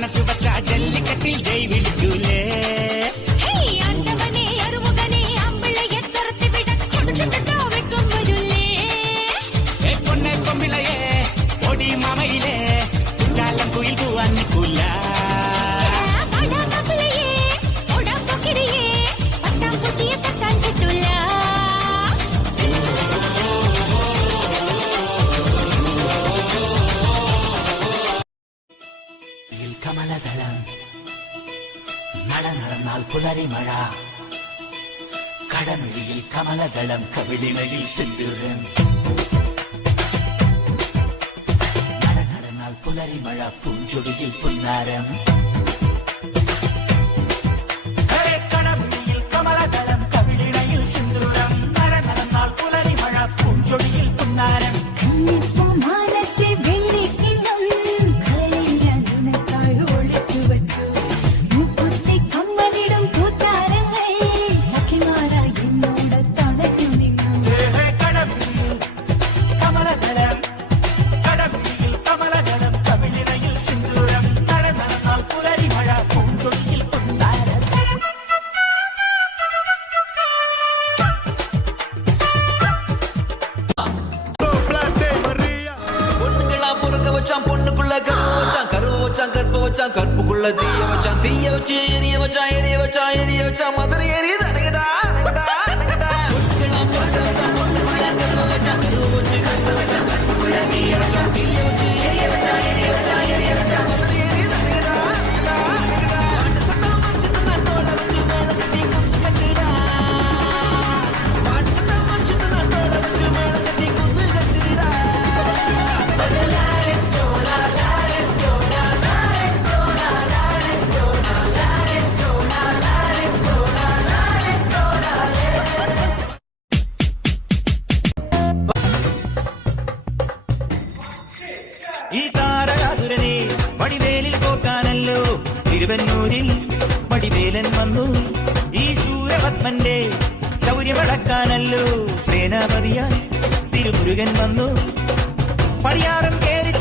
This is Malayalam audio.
മനസ്സു വച്ച ജല്ലിക്കട്ടിൽ ജയ് വിളിക്കൂലേ പൊന്നെ പൊമ്പിളയെ ഒടി മാമയിലെ കുറ്റാലം കുയിൽ തൂവാൻ നിൽക്കൂല കമലദളം നട നടന്നാൽ പുലരി മഴ കടമിഴിയിൽ കമലദളം കവിളിണയിൽ സിന്ദൂരം നട നടന്നാൽ പുലരി മഴ പൂഞ്ചൊടിയിൽ പുന്നാരം കടമിഴിയിൽ കമലദളം കവിളിണയിൽ സിന്ദൂരം നട നടന്നാൽ പുലരി മഴ പൂഞ്ചൊടിയിൽ പുന്നാരം பொண்ணுக்குள்ள கருவ வச்சான் கற்ப வச்சான் கற்புக்குள்ள தீய வச்சான் தீய வச்சு எரிய வச்சான் எரிய வச்சான் எரிய வச்சான் மதுரை எரியுது அடங்கடா அடங்கடா அடங்கடா பொண்ணுக்குள்ள கருவ வச்சான் கருவ வச்சு கற்ப வச்சான் கற்புக்குள்ள தீய வச்சான் தீய வச்சு எரிய வச்சான் எரிய வச்சான் எரிய வச்சான் மதுரை எரியுது அடங்கடா அடங்கடா அடங்கடா பாட்டு சத்தா மனுஷன் நாட்டோட வச்சு மேல கட்டி குத்து கட்டிடா பாட்டு சத்தா மனுஷன் நாட்டோட வச்சு மேல கட்டி குத்து கட்டிடா ഈ താരകാസുരനെ വടിവേലിൽ പോക്കാനല്ലോ തിരുവന്നൂരിൽ വടിവേലൻ വന്നു ഈ സൂര്യപത്മന്റെ ശൗര്യമടക്കാനല്ലോ സേനാപതിയായി തിരുമുരുകൻ വന്നു പടിയാറും കേറി